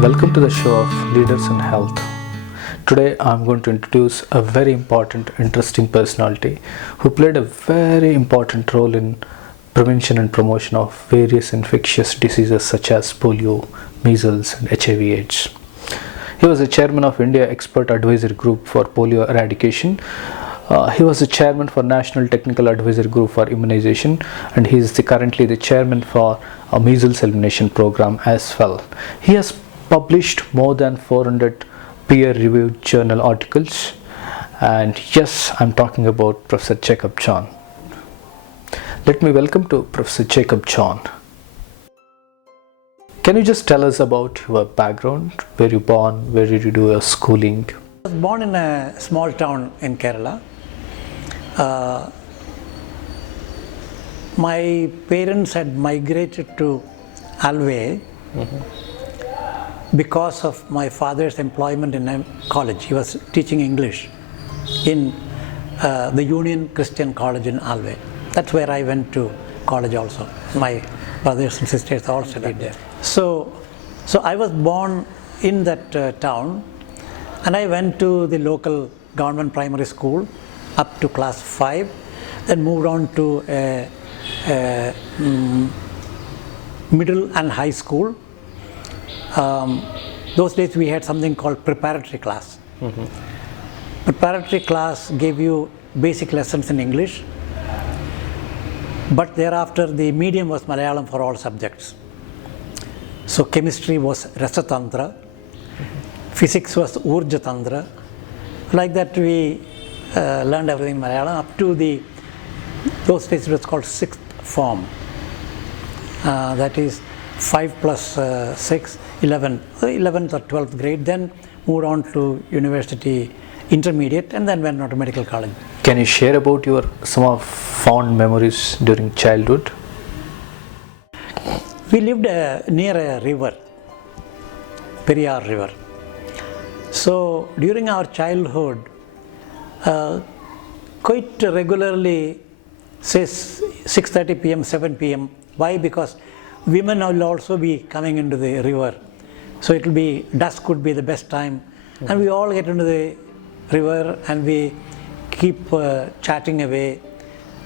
Welcome to the show of Leaders in Health. Today I'm going to introduce a very important, interesting personality who played a very important role in prevention and promotion of various infectious diseases such as polio, measles and HIV/AIDS. He was the chairman of India Expert Advisory Group for Polio Eradication. He was the chairman for National Technical Advisory Group for Immunization, and he is currently the chairman for a measles elimination program as well. He has published more than 400 peer-reviewed journal articles, and yes, I'm talking about Professor Jacob John. Let me welcome to Professor Jacob John. Can you just tell us about your background, where you born, where did you do your schooling? I was born in a small town in Kerala. My parents had migrated to Alve because of my father's employment in a college. He was teaching English in the Union Christian College in Alve. That's where I went to college also. My brothers and sisters all studied there. So I was born in that town, and I went to the local government primary school up to class 5, then moved on to a middle and high school. Those days we had something called preparatory class. Preparatory class gave you basic lessons in English, but thereafter the medium was Malayalam for all subjects. So chemistry was Rasatantra, physics was Urjatantra. Like that we learned everything in Malayalam up to those days it was called 6th form. That is 5 plus 6, 11, 11th or 12th grade, then moved on to university intermediate, and then went on to medical college. Can you share about some of fond memories during childhood? We lived near a river, Periyar River. So during our childhood, quite regularly, say 6:30 p.m., 7 p.m. Why? Because women will also be coming into the river. So it will be, dusk would be the best time. And we all get into the river and we keep chatting away.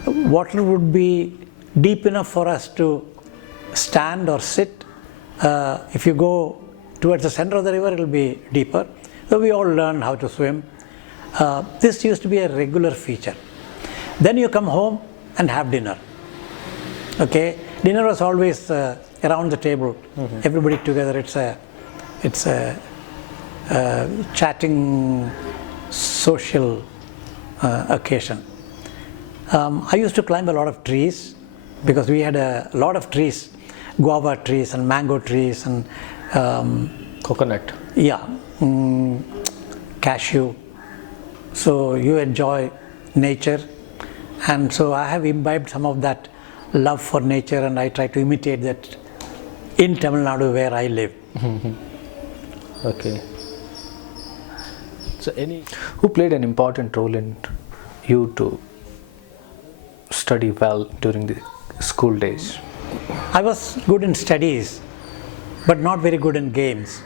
Water would be deep enough for us to stand or sit. If you go towards the center of the river, it will be deeper. So we all learn how to swim. This used to be a regular feature. Then you come home and have dinner. Okay, dinner was always around the table, everybody together. It's a chatting social occasion. I used to climb a lot of trees because we had a lot of trees, guava trees and mango trees and Coconut. Yeah, cashew. So you enjoy nature, and so I have imbibed some of that love for nature, and I try to imitate that in Tamil Nadu where I live. Okay. So who played an important role in you to study well during the school days? I was good in studies, but not very good in games.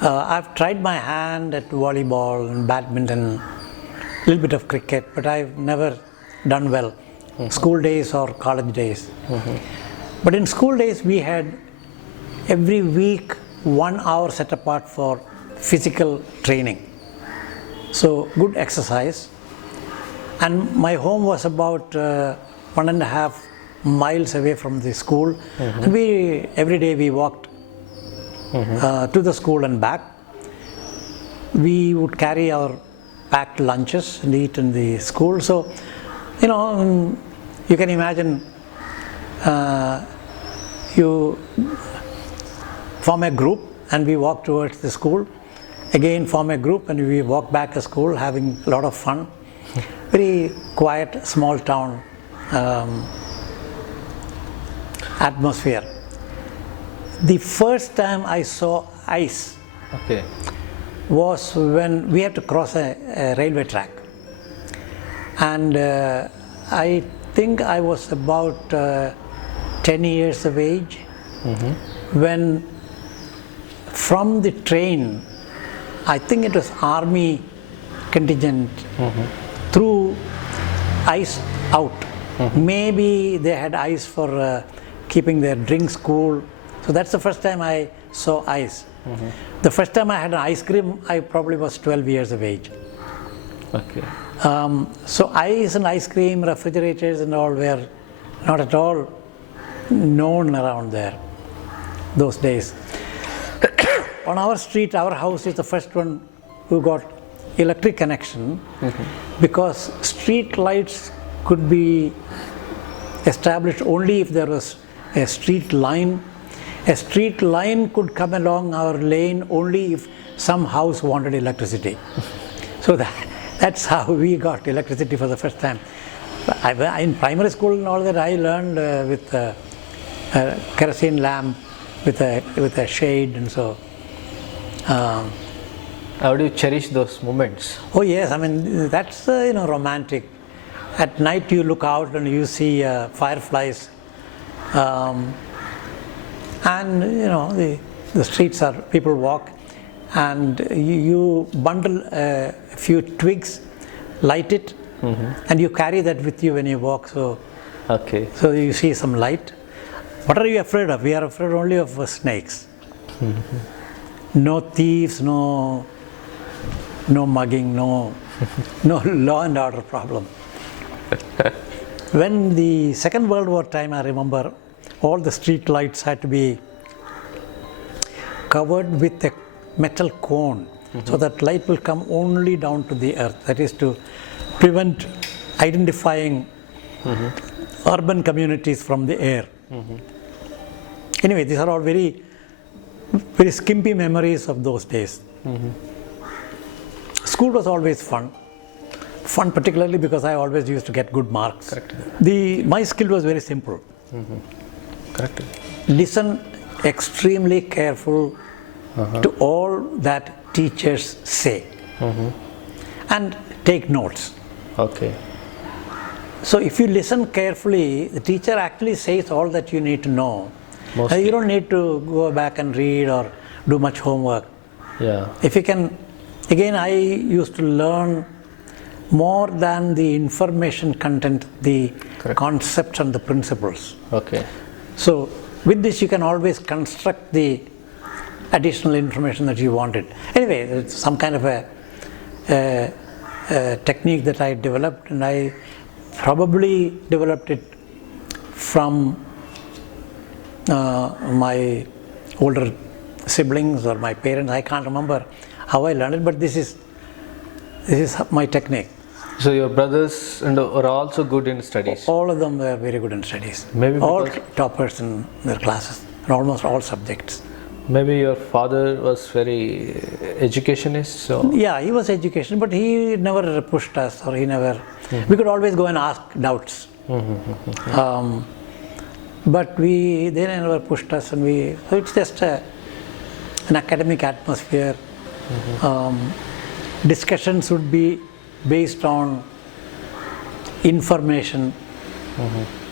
I've tried my hand at volleyball and badminton, a little bit of cricket, but I've never done well, school days or college days. But in school days we had every week 1 hour set apart for physical training. So good exercise. And my home was about 1.5 miles away from the school. And every day we walked to the school and back. We would carry our packed lunches and eat in the school. So, you can imagine you form a group and we walk towards the school. Again form a group and we walk back to school having a lot of fun. Very quiet, small town atmosphere. The first time I saw ice was when we had to cross a railway track. And I think I was about 10 years of age when from the train, I think it was army contingent, through ice out. Maybe they had ice for keeping their drinks cool. So that's the first time I saw ice. The first time I had an ice cream, I probably was 12 years of age. Okay. So ice and ice cream, refrigerators and all were not at all known around there those days. On our street, our house is the first one who got electric connection, because street lights could be established only if there was a street line. A street line could come along our lane only if some house wanted electricity. So that's how we got electricity for the first time. In primary school and all that, I learned with a kerosene lamp with a shade, and so. How do you cherish those moments? Oh yes, I mean that's romantic. At night you look out and you see fireflies, and the streets are, people walk, and you bundle a few twigs, light it, and you carry that with you when you walk. So, okay. So you see some light. What are you afraid of? We are afraid only of snakes. No thieves, no mugging, no law and order problem. When the Second World War time, I remember all the street lights had to be covered with a metal cone, so that light will come only down to the earth. That is to prevent identifying urban communities from the air. Anyway, these are all very, very skimpy memories of those days. School was always fun. Fun particularly because I always used to get good marks. Correct. My skill was very simple. Correct. Listen extremely careful to all that teachers say, and take notes. Okay. So if you listen carefully, the teacher actually says all that you need to know. Mostly. You don't need to go back and read or do much homework. Yeah. If you can, again, I used to learn more than the information content, the Correct. concepts and the principles. Okay. So with this you can always construct the additional information that you wanted. Anyway, it's some kind of a technique that I developed, and I probably developed it from my older siblings or my parents. I can't remember how I learned it, but this is my technique. So your brothers were also good in studies? All of them were very good in studies. Maybe all toppers in their classes, in almost all subjects. Maybe your father was very educationist, so... Yeah, he was education, but he never pushed us, or he never... We could always go and ask doubts. But they never pushed us, and so it's just an academic atmosphere. Discussions would be based on information,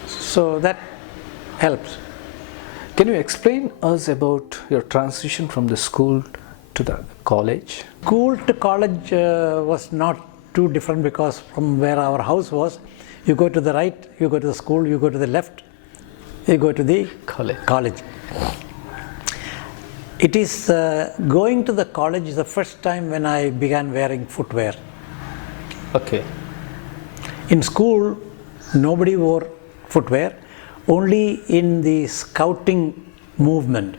so that helps. Can you explain us about your transition from the school to the college? School to college was not too different, because from where our house was, you go to the right, you go to the school, you go to the left, you go to the college. It is going to the college is the first time when I began wearing footwear. Okay. In school, nobody wore footwear. Only in the scouting movement,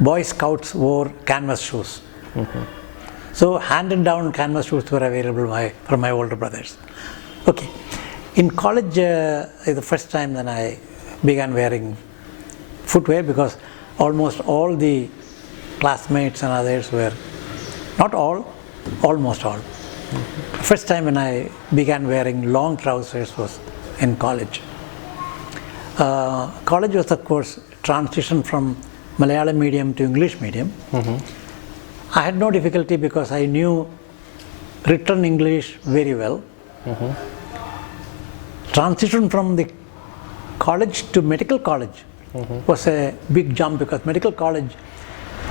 Boy Scouts wore canvas shoes. So handed down canvas shoes were available from my older brothers. Okay. In college, is the first time that I began wearing footwear, because almost all the classmates and others were, not all, almost all. First time when I began wearing long trousers was in college. College was, of course, transition from Malayalam medium to English medium. I had no difficulty because I knew written English very well. Transition from the college to medical college was a big jump, because medical college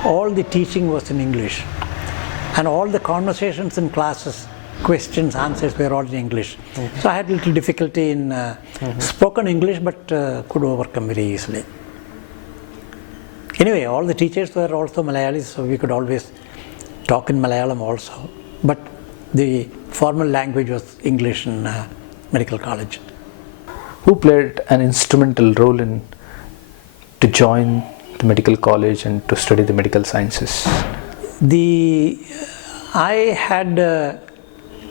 all the teaching was in English, and all the conversations in classes, questions, answers were all in English. So I had a little difficulty in spoken English, but could overcome very easily. Anyway, all the teachers were also Malayalis, so we could always talk in Malayalam also. But the formal language was English in medical college. Who played an instrumental role in to join the medical college and to study the medical sciences? I had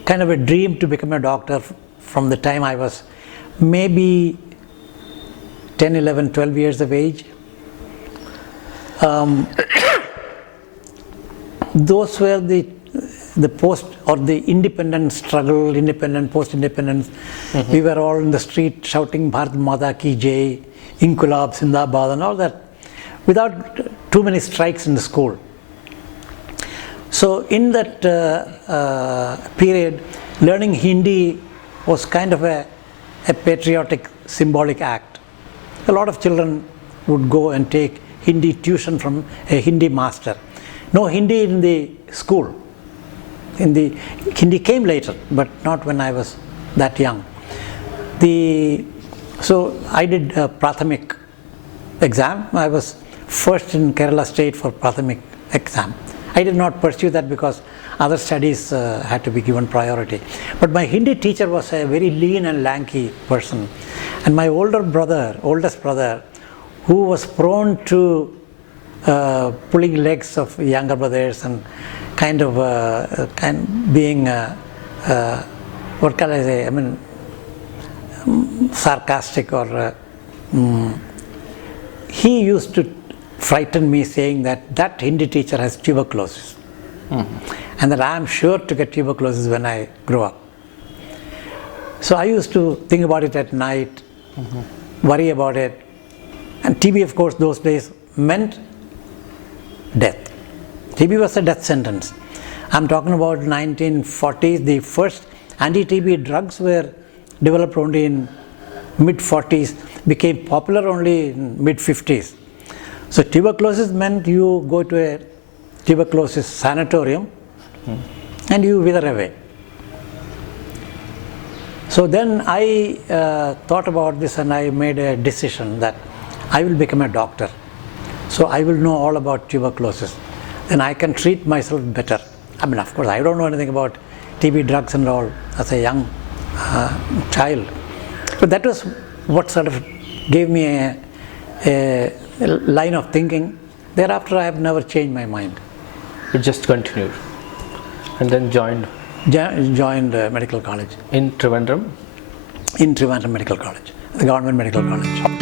kind of a dream to become a doctor from the time I was maybe 10, 11, 12 years of age. Those were the post or the independence struggle, post-independence. We were all in the street shouting Bharat Mata Ki Jai, Inkulab, Zindabad and all that, without too many strikes in the school. So in that period, learning Hindi was kind of a patriotic, symbolic act. A lot of children would go and take Hindi tuition from a Hindi master. No Hindi in the school. Hindi came later, but not when I was that young. So I did a Prathamik exam. I was first in Kerala state for Prathamik exam. I did not pursue that because other studies had to be given priority. But my Hindi teacher was a very lean and lanky person. And my oldest brother, who was prone to pulling legs of younger brothers and being, what can I say, sarcastic or he used to frighten me saying that Hindi teacher has tuberculosis and that I am sure to get tuberculosis when I grow up. So I used to think about it at night, worry about it, and TB, of course, those days meant death. TB was a death sentence. I'm talking about 1940s. The first anti-TB drugs were developed only in mid-40s, became popular only in mid-50s. So tuberculosis meant you go to a tuberculosis sanatorium and you wither away. So then I thought about this and I made a decision that I will become a doctor. So I will know all about tuberculosis. Then I can treat myself better. Of course, I don't know anything about TB drugs and all as a young child. But that was what sort of gave me a line of thinking. Thereafter, I have never changed my mind. You just continued and then joined medical college. In Trivandrum? In Trivandrum Medical College, the government medical college.